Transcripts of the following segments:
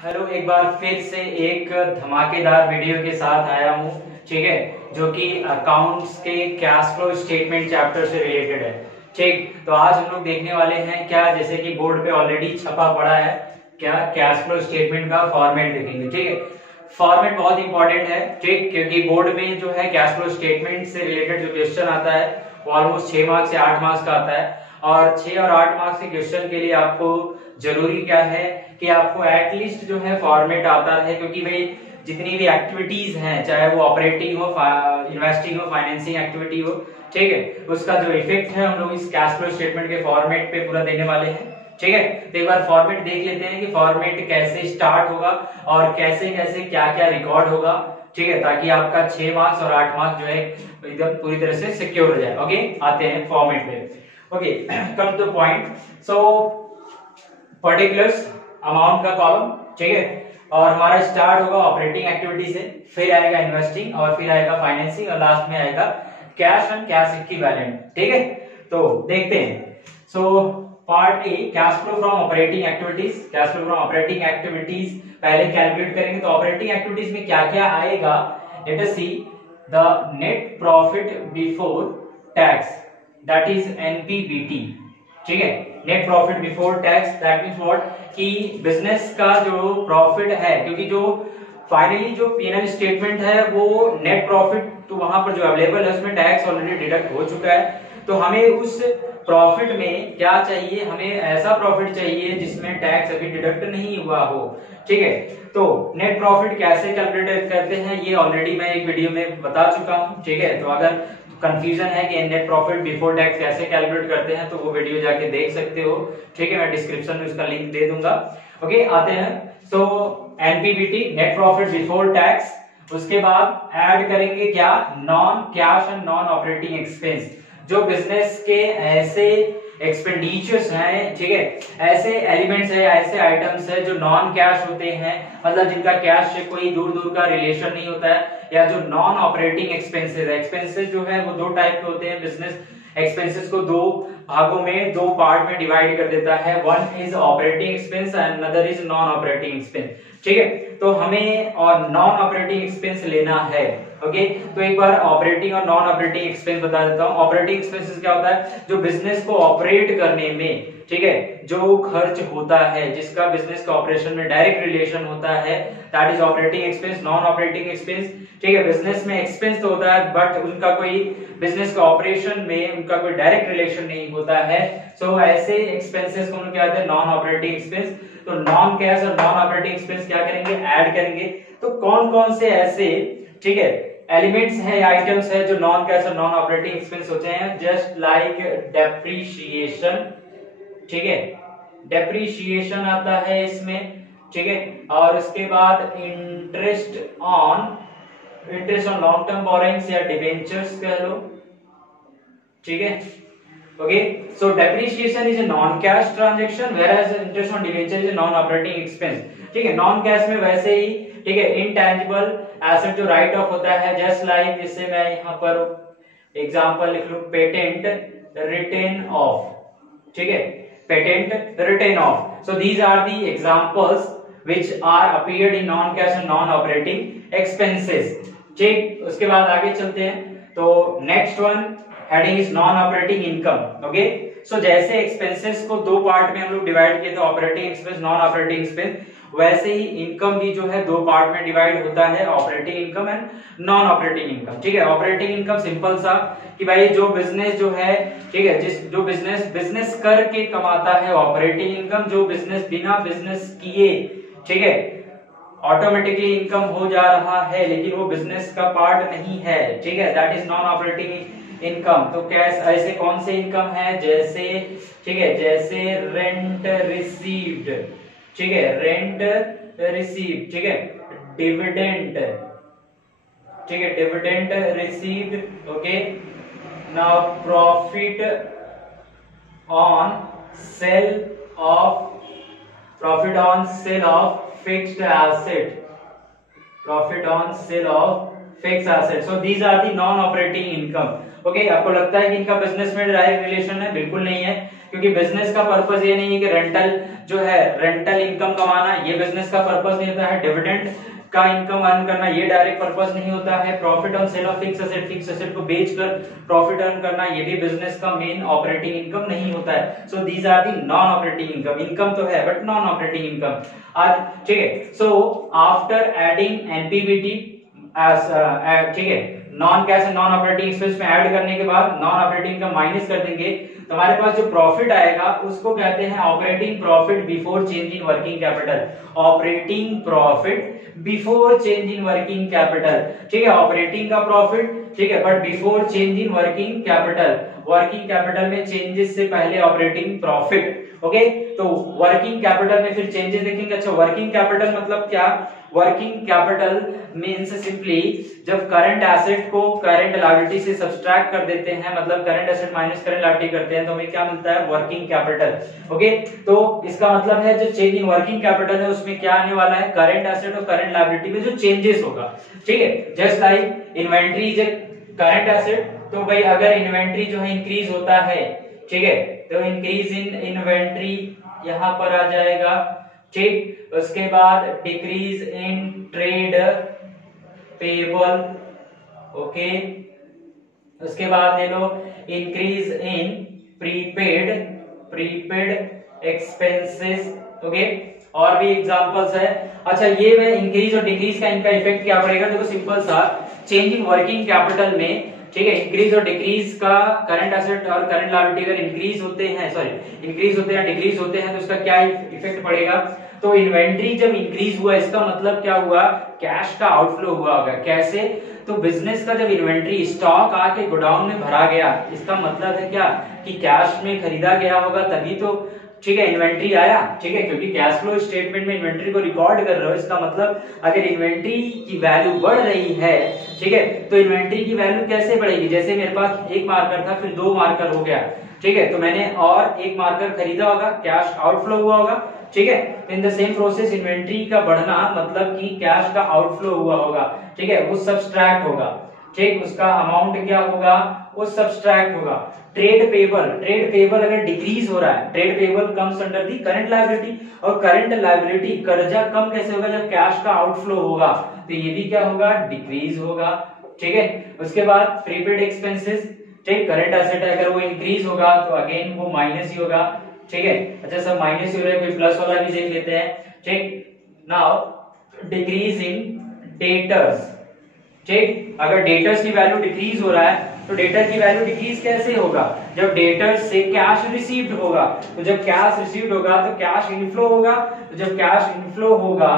Hello, एक बार फिर से एक धमाकेदार वीडियो के साथ आया हूँ। ठीक है, जो कि अकाउंट्स के कैश फ्लो स्टेटमेंट चैप्टर से रिलेटेड है। ठीक, तो आज हम लोग देखने वाले हैं क्या, जैसे कि बोर्ड पे ऑलरेडी छपा पड़ा है, क्या कैश फ्लो स्टेटमेंट का फॉर्मेट देखेंगे। ठीक है, फॉर्मेट बहुत इंपॉर्टेंट है। ठीक, क्योंकि बोर्ड में जो है कैश फ्लो स्टेटमेंट से रिलेटेड जो क्वेश्चन आता है वो ऑलमोस्ट 6 मार्क्स से 8 मार्क्स का आता है। और 6 और 8 मार्क्स के क्वेश्चन के लिए आपको जरूरी क्या है कि आपको एटलीस्ट जो है फॉर्मेट आता है, क्योंकि भाई जितनी भी एक्टिविटीज हैं, चाहे वो ऑपरेटिंग हो, इन्वेस्टिंग हो, फाइनेंसिंग एक्टिविटी हो, ठीक है, उसका जो इफेक्ट है हम लोग इस कैश फ्लो स्टेटमेंट के फॉर्मेट पे पूरा देने वाले हैं। ठीक है, तो एक बार फॉर्मेट देख लेते हैं कि फॉर्मेट कैसे स्टार्ट होगा और कैसे कैसे क्या क्या रिकॉर्ड होगा। ठीक है, ताकि आपका 6 मार्क्स और 8 मार्क्स जो है एकदम पूरी तरह से सिक्योर हो जाए। ओके, आते हैं फॉर्मेट पे। Okay, come to point. So particulars, amount का कॉलम, ठीक है, और हमारा स्टार्ट होगा ऑपरेटिंग एक्टिविटी से, फिर आएगा इन्वेस्टिंग, और फिर आएगा फाइनेंसिंग, और लास्ट में आएगा कैश एंड कैश इक्विवेलेंट। ठीक है, तो देखते हैं। So part A, cash flow from operating activities. Cash flow from operating activities पहले कैलकुलेट करेंगे, तो ऑपरेटिंग एक्टिविटीज में क्या क्या आएगा। Late us see the net profit before tax, that is NPBT. ठीक है, net profit before tax, that means what, कि बिजनेस का जो प्रॉफिट है, क्योंकि जो फाइनली जो पीएनएल स्टेटमेंट है वो नेट प्रॉफिट, तो वहां पर जो अवेलेबल है उसमें टैक्स ऑलरेडी डिडक्ट हो चुका है। तो हमें उस प्रॉफिट में क्या चाहिए, हमें ऐसा प्रॉफिट चाहिए जिसमें टैक्स अभी डिडक्ट नहीं हुआ हो। ठीक है, तो नेट प्रॉफिट कैसे कैलकुलेट करते हैं ये ऑलरेडी मैं एक वीडियो में बता चुका हूं। ठीक है, तो अगर कंफ्यूजन है कि नेट प्रॉफिट बिफोर टैक्स कैसे कैलकुलेट करते हैं तो वो वीडियो जाके देख सकते हो। ठीक है, मैं डिस्क्रिप्शन में उसका लिंक दे दूंगा। ओके, आते हैं। तो NPBT, net profit before tax, उसके बाद ऐड करेंगे क्या, non cash and non operating expense. जो बिजनेस के ऐसे एक्सपेंडिचर्स हैं, ठीक है, ऐसे एलिमेंट्स है, ऐसे आइटम्स है जो नॉन कैश होते हैं, मतलब जिनका कैश से कोई दूर दूर का रिलेशन नहीं होता है, या जो नॉन ऑपरेटिंग एक्सपेंसेस है। एक्सपेंसेस जो है वो दो टाइप के होते हैं। बिजनेस एक्सपेंसेस को दो भागों में, दो पार्ट में डिवाइड कर देता है। One is operating expense and another is non operating expense. ठीक है, तो हमें और नॉन ऑपरेटिंग एक्सपेंस लेना है। ओके, तो एक बार ऑपरेटिंग और नॉन ऑपरेटिंग एक्सपेंस बता देता हूं। ऑपरेटिंग एक्सपेंसेस क्या होता है, जो बिजनेस को ऑपरेट करने में, ठीक है, जो खर्च होता है, जिसका बिजनेस का ऑपरेशन में डायरेक्ट रिलेशन होता है, that is operating expense. Non operating expense, ठीक है, बिजनेस में एक्सपेंस तो होता है बट उनका कोई बिजनेस का ऑपरेशन में उनका कोई डायरेक्ट रिलेशन नहीं होता है। सो ऐसे एक्सपेंसेस को हम क्या कहते हैं, नॉन ऑपरेटिंग एक्सपेंस। तो नॉन कैश और नॉन ऑपरेटिंग एक्सपेंस क्या करेंगे, ऐड करेंगे। तो कौन कौन से ऐसे, ठीक है, एलिमेंट्स है, आइटम्स है जो नॉन कैश और नॉन ऑपरेटिंग एक्सपेंस होते हैं, जस्ट लाइक डेप्रीशिएशन। ठीक है, डेप्रीशिएशन आता है इसमें। ठीक है, और उसके बाद interest on long term borrowings या डिबेंचर्स कह लो। ठीक है, okay, so depreciation is a non cash transaction, whereas interest on debenture is a non operating expense. ठीक है, नॉन कैश में वैसे ही, ठीक है, इनटैंजिबल एसेट जो राइट ऑफ होता है, जस्ट लाइक, जैसे मैं यहां पर एग्जांपल लिख लूं, पेटेंट रिटेन ऑफ। ठीक है, patent written off. So these are the examples which are appeared in non cash and non operating expenses. ठीक, उसके बाद आगे चलते हैं। तो next one heading is non operating income. Okay, so जैसे एक्सपेंसेस को दो पार्ट में हम लोग डिवाइड किए थे, operating expense, non operating expense, वैसे ही इनकम भी जो है दो पार्ट में डिवाइड होता है, operating income and non operating income. ठीक है, ऑपरेटिंग इनकम सिंपल सा कि भाई जो बिजनेस जो है, ठीक है, जो बिजनेस करके कमाता है, ऑपरेटिंग इनकम जो बिजनेस बिना बिजनेस किए, ठीक है, ऑटोमेटिकली इनकम हो जा रहा है लेकिन वो बिजनेस का पार्ट नहीं है। ठीक है, that is non operating income. तो कैसे, ऐसे कौन से इनकम है, जैसे, ठीक है, जैसे रेंट रिसीव्ड, ठीक है, रेंट रिसीव्ड, ठीक है, डिविडेंड, ठीक है, dividend received. Okay, now profit on sale of fixed asset, profit on sale of fixed asset. So these are the non operating income. Okay, आपको लगता है कि इनका बिजनेस में डायरेक्ट रिलेशन है? बिल्कुल नहीं है, क्योंकि क्योंकि बिजनेस का पर्पस ये नहीं है कि रेंटल जो है रेंटल इनकम कमाना, ये बिजनेस का पर्पस नहीं होता है। डिविडेंड का इनकम अर्न करना, ये डायरेक्ट पर्पस नहीं होता है। Profit on sale of fix asset को बेचकर प्रॉफिट अर्न करना, ये भी बिजनेस का मेन ऑपरेटिंग इनकम नहीं होता है। So these are the non operating income. Income तो है बट नॉन ऑपरेटिंग इनकम। आज ठीक है, सो आफ्टर एडिंग एनपीबीटी ठीक है, non cash and non operating expense में ऐड करने के बाद नॉन ऑपरेटिंग इनकम माइनस कर देंगे, तो हमारे पास जो प्रॉफिट आएगा उसको कहते हैं operating profit before change in working capital. Operating profit before change in working capital, ठीक है, ऑपरेटिंग का प्रॉफिट, ठीक है, but before change in working capital, working capital में चेंजेस से पहले ऑपरेटिंग प्रॉफिट। ओके, तो वर्किंग कैपिटल में फिर चेंजेस देखेंगे। अच्छा, वर्किंग कैपिटल मतलब क्या? वर्किंग कैपिटल मींस सिंपली जब करंट एसेट को करंट लायबिलिटी से सब्सट्रैक्ट कर देते हैं, मतलब current asset minus current liability करते हैं, तो हमें क्या मिलता है? Working capital. ओके, तो इसका मतलब है जो चेंज इन वर्किंग कैपिटल है उसमें क्या आने वाला है? करंट एसेट और करंट लायबिलिटी में जो चेंजेस होगा, ठीक है। Just like inventory is current asset, तो भाई अगर इन्वेंट्री जो है इंक्रीज होता है, ठीक है, तो इंक्रीज इन इन्वेंट्री यहां पर आ जाएगा, ठीक। उसके बाद decrease in trade payable, okay. उसके बाद ले लो increase in prepaid expenses, okay. और भी एग्जांपल्स है। अच्छा, ये में इंक्रीज और डिक्रीज का इनका इफेक्ट क्या पड़ेगा? देखो सिंपल सा, चेंज इन वर्किंग कैपिटल में, ठीक है, इंक्रीज और डिक्रीज का करंट एसेट और करंट लायबिलिटी अगर इंक्रीज होते हैं, सॉरी इंक्रीज होते हैं डिक्रीज होते हैं, तो उसका क्या इफेक्ट पड़ेगा? तो इन्वेंट्री जब इंक्रीज हुआ इसका मतलब क्या हुआ? कैश का आउटफ्लो हुआ होगा। कैसे? तो बिजनेस का जब इन्वेंट्री स्टॉक आके गोडाउन में भरा गया, इसका मतलब है क्या कि कैश में खरीदा गया होगा, तभी तो, ठीक है, इन्वेंट्री आया, ठीक है, क्योंकि कैश फ्लो स्टेटमेंट में इन्वेंट्री को रिकॉर्ड कर रहे हो। इसका मतलब अगर इन्वेंट्री की वैल्यू बढ़ रही है, ठीक है, तो इन्वेंट्री की वैल्यू कैसे बढ़ेगी? जैसे मेरे पास एक मार्कर था, फिर 2 मार्कर हो गया, ठीक है, तो मैंने और एक मार्कर खरीदा होगा, कैश आउटफ्लो हुआ होगा, ठीक है। In the same process inventory का बढ़ना मतलब कि कैश का आउटफ्लो हुआ होगा, ठीक है, वो सब्सट्रैक्ट होगा, ठीक, उसका अमाउंट क्या होगा? वो सब्सट्रैक्ट होगा। ट्रेड पेबल अगर डिक्रीज हो रहा है, trade payable comes under the current liability, और करंट लायबिलिटी कर्जा कम कैसे होगा? जब कैश का आउटफ्लो होगा, तो ये भी क्या होगा? डिक्रीज होगा, ठीक है। उसके बाद प्रीपेड एक्सपेंसेस, ठीक, करंट एसेट है, अगर वो इंक्रीज होगा तो अगेन वो माइनस ही होगा, ठीक है। अच्छा, सब माइनस ही हो रहा है, कोई प्लस वाला भी देख लेते हैं, ठीक। नाउ डिक्रीज इन डेटर्स, ठीक, अगर डेटर्स की वैल्यू डिक्रीज हो रहा है तो डेटर की वैल्यू डिक्रीज कैसे होगा? जब डेटर्स से कैश रिसीव्ड होगा, तो जब कैश रिसीव्ड होगा तो कैश इनफ्लो होगा, तो जब कैश इनफ्लो होगा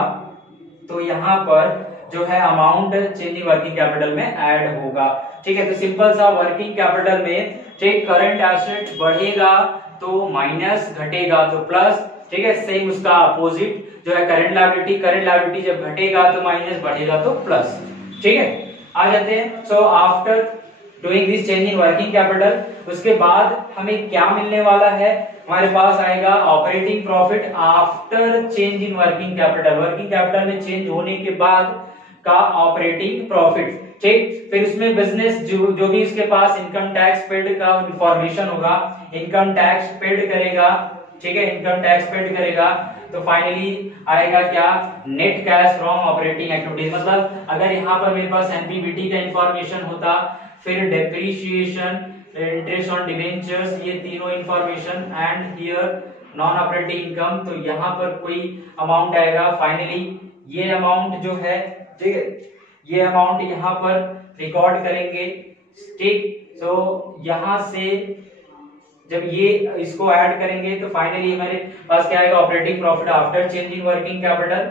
तो यहां पर जो है amount change in working capital में ऐड होगा, ठीक है। तो सिंपल सा वर्किंग कैपिटल में, ठीक, करंट एसेट बढ़ेगा तो माइनस, घटेगा तो प्लस, ठीक है। सेम उसका अपोजिट जो है करंट लायबिलिटी जब घटेगा तो माइनस, बढ़ेगा तो प्लस, ठीक है। आ जाते हैं, so after doing this change in working capital, उसके बाद हमें क्या मिलने वाला है? हमारे पास आएगा operating profit after change in working capital. Working capital में चेंज होने के बाद का ऑपरेटिंग प्रॉफिट, ठीक। फिर उसमें बिजनेस जो भी उसके पास इनकम टैक्स पेड का इंफॉर्मेशन होगा, इनकम टैक्स पेड करेगा, ठीक है, इनकम टैक्स पेड करेगा, तो फाइनली आएगा क्या? Net cash from operating activities. मतलब अगर यहाँ पर मेरे पास एनपीबीटी का इंफॉर्मेशन होता, फिर डेप्रीशिएशन, इंटरेस्ट ऑन डिबेंचर्स, ये तीनों information, and here non operating income, तो यहाँ पर कोई अमाउंट आएगा। फाइनली ये अमाउंट जो है, ठीक है, ये अमाउंट यहाँ पर रिकॉर्ड करेंगे, ठीक। तो यहां से जब ये इसको ऐड करेंगे तो फाइनली हमारे पास क्या आएगा? Operating profit after change in working capital,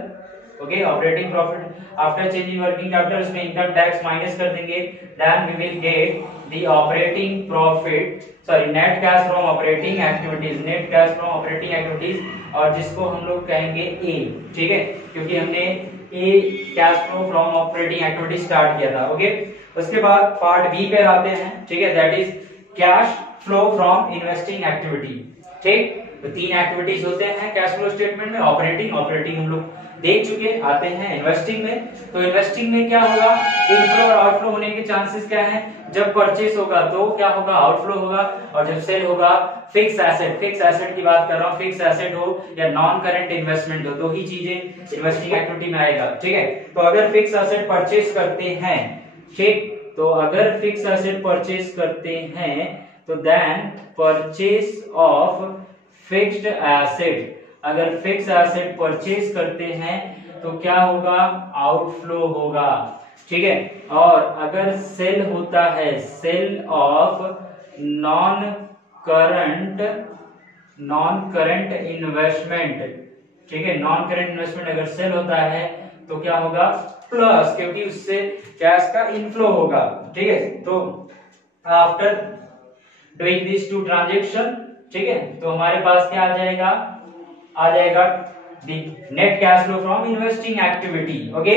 okay, operating profit after change in working capital, उसमें इनकम टैक्स माइनस कर देंगे, then we will get the operating profit, sorry net cash from operating activities, net cash from operating activities, और जिसको हम लोग कहेंगे ए, ठीक है, क्योंकि हमने a cash flow from operating activity start किया था, ओके। उसके बाद पार्ट बी पे आते हैं, ठीक है, that is cash flow from investing activity, ठीक। तो 3 एक्टिविटीज होते हैं कैश फ्लो स्टेटमेंट में। ऑपरेटिंग हम लोग देख चुके। आते हैं इन्वेस्टिंग में। तो इन्वेस्टिंग में क्या होगा, इनफ्लो और आउटफ्लो होने के चांसेस क्या है। जब परचेस होगा तो क्या होगा, आउटफ्लो होगा, और जब सेल होगा फिक्स एसेट की बात कर रहा हूँ, फिक्स एसेट हो या नॉन करेंट इन्वेस्टमेंट हो, तो ही चीजें इन्वेस्टिंग एक्टिविटी में आएगा। ठीक है, तो अगर फिक्स एसेट परचेस करते हैं, ठीक, तो अगर फिक्स एसेट परचेस करते हैं तो then purchase of fixed asset, अगर फिक्स एसेट परचेस करते हैं तो क्या होगा, आउटफ्लो होगा। ठीक है, और अगर सेल होता है, sale of non current investment, ठीक है, नॉन करंट इन्वेस्टमेंट अगर सेल होता है तो क्या होगा, प्लस, क्योंकि उससे कैश का इनफ्लो होगा। ठीक है, तो after doing this two transaction, ठीक है, तो हमारे पास क्या आ जाएगा net cash flow from investing activity. Okay,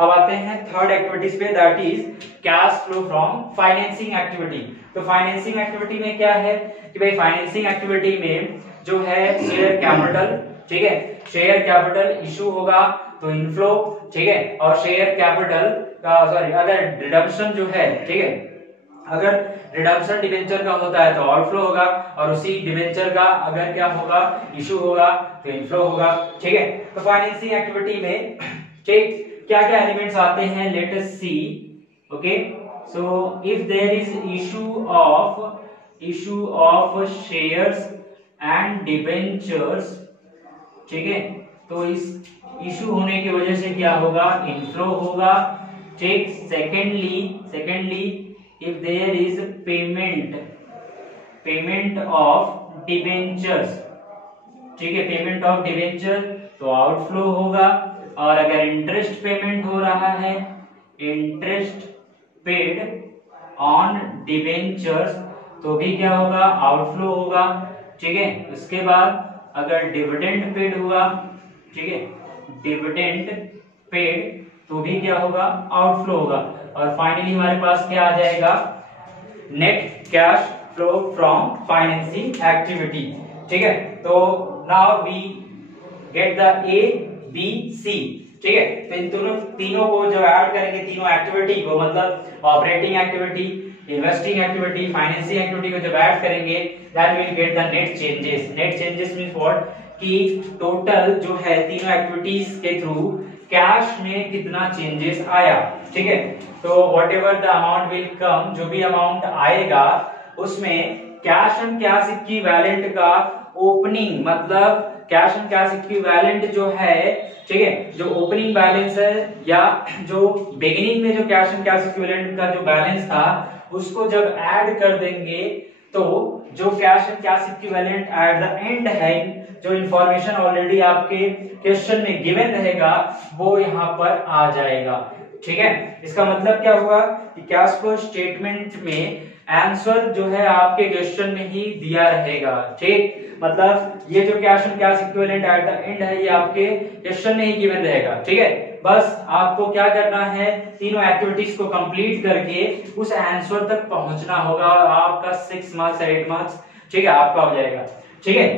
अब आते हैं थर्ड एक्टिविटीज पे, that is cash flow from financing activity. तो फाइनेंसिंग एक्टिविटी में क्या है कि भाई फाइनेंसिंग एक्टिविटी में जो है शेयर कैपिटल, ठीक है, शेयर कैपिटल इशू होगा तो इनफ्लो, ठीक है, और शेयर कैपिटल का अगर रिडम्पशन जो है, ठीक है, अगर रिडम्पशन डिबेंचर का होता है तो आउटफ्लो होगा, और उसी डिबेंचर का अगर क्या होगा, इशू होगा तो इनफ्लो होगा। ठीक है, तो फाइनेंसिंग एक्टिविटी में ठीक क्या क्या एलिमेंट्स आते हैं, let us see. Okay, so if there is issue of shares and debentures, ठीक है, तो इस इशू होने की वजह से क्या होगा, इनफ्लो होगा। ठीक, secondly if there is payment of debentures, ठीक है, पेमेंट ऑफ डिबेंचर तो आउटफ्लो होगा, और अगर इंटरेस्ट पेमेंट हो रहा है, इंटरेस्ट पेड ऑन डिबेंचर्स, तो भी क्या होगा, आउटफ्लो होगा। ठीक है, उसके बाद अगर डिविडेंड पेड हुआ, ठीक है, डिविडेंड पेड तो भी क्या होगा, आउटफ्लो होगा। और फाइनली हमारे पास क्या आ जाएगा, net cash flow from financing activity. ठीक है, तो now we get the A B C. ठीक है, तो इन तीनों को जब ऐड करेंगे, तीनों एक्टिविटी को, मतलब operating activity, investing activity, financing activity को जब ऐड करेंगे, that will get the net changes. Net changes means what, कि टोटल जो है तीनों एक्टिविटीज के थ्रू कैश में कितना चेंजेस आया। ठीक है, तो what ever the amount will come, जो भी अमाउंट आएगा उसमें कैश एंड कैश इक्विवेलेंट का ओपनिंग, मतलब कैश एंड कैश इक्विवेलेंट जो है, ठीक है, जो ओपनिंग बैलेंस है या जो बिगिनिंग में जो कैश एंड कैश इक्विवेलेंट का जो बैलेंस था, उसको जब ऐड कर देंगे तो जो cash and cash equivalent at the end है, जो इंफॉर्मेशन ऑलरेडी आपके क्वेश्चन में गिवन रहेगा, वो यहाँ पर आ जाएगा। ठीक है, इसका मतलब क्या हुआ कि कैश फ्लो स्टेटमेंट में आंसर जो है आपके क्वेश्चन में ही दिया रहेगा। ठीक, मतलब ये जो cash and cash equivalent at the end है, ये आपके क्वेश्चन में ही गिवन रहेगा। ठीक है, बस आपको क्या करना है, तीनों एक्टिविटीज को कंप्लीट करके उस आंसर तक पहुंचना होगा, और आपका 6 मार्क्स 8 मार्क्स, ठीक है, आपका हो जाएगा। ठीक है,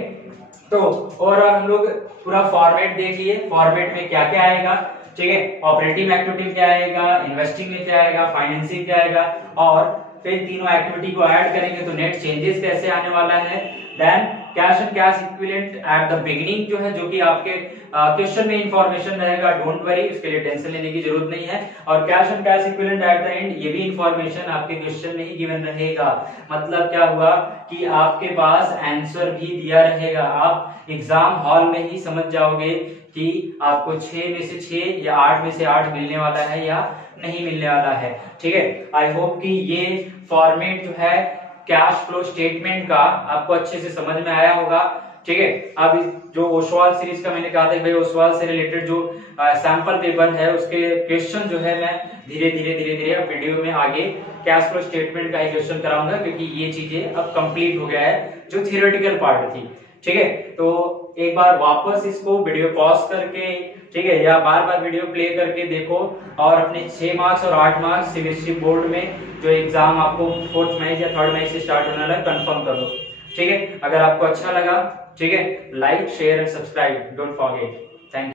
तो और हम लोग पूरा फॉर्मेट देख लिए, फॉर्मेट में क्या क्या आएगा। ठीक है, ऑपरेटिंग एक्टिविटी में क्या आएगा, इन्वेस्टिंग में क्या आएगा, फाइनेंसिंग क्या आएगा, और फिर तीनों एक्टिविटी को ऐड करेंगे तो नेट चेंजेस कैसे आने वाला है। Then cash and cash equivalent at the beginning जो है, जो कि आपके क्वेश्चन में इंफॉर्मेशन रहेगा, डोंट वरी, उसके लिए टेंशन लेने की जरूरत नहीं है। और cash and cash equivalent at the end, ये भी इंफॉर्मेशन आपके क्वेश्चन में ही गिवन रहेगा। मतलब क्या हुआ कि आपके पास आंसर भी दिया रहेगा, आप एग्जाम हॉल में ही समझ जाओगे कि आपको 6 में से 6 या 8 में से 8 मिलने वाला है या नहीं मिलने वाला है। ठीक है, आई होप कि ये फॉर्मेट जो है कैश फ्लो स्टेटमेंट का आपको अच्छे से समझ में आया होगा। ठीक है, अब जो ओसवाल सीरीज का मैंने कहा था भाई, ओसवाल से रिलेटेड जो सैंपल पेपर है उसके क्वेश्चन जो है मैं धीरे धीरे वीडियो में आगे कैश फ्लो स्टेटमेंट का ही क्वेश्चन कराऊंगा, क्योंकि ये चीजें अब कंप्लीट हो गया है जो थियोरेटिकल पार्ट थी। ठीक है, तो एक बार वापस इसको वीडियो पॉज करके, ठीक है, या बार बार वीडियो प्ले करके देखो, और अपने 6 मार्क्स और 8 मार्क्स सीबीएसई बोर्ड में जो एग्जाम आपको 4th मई या 3rd मई से स्टार्ट होने वाला है, कंफर्म कर लो। ठीक है, अगर आपको अच्छा लगा ठीक है, like share and subscribe, don't forget.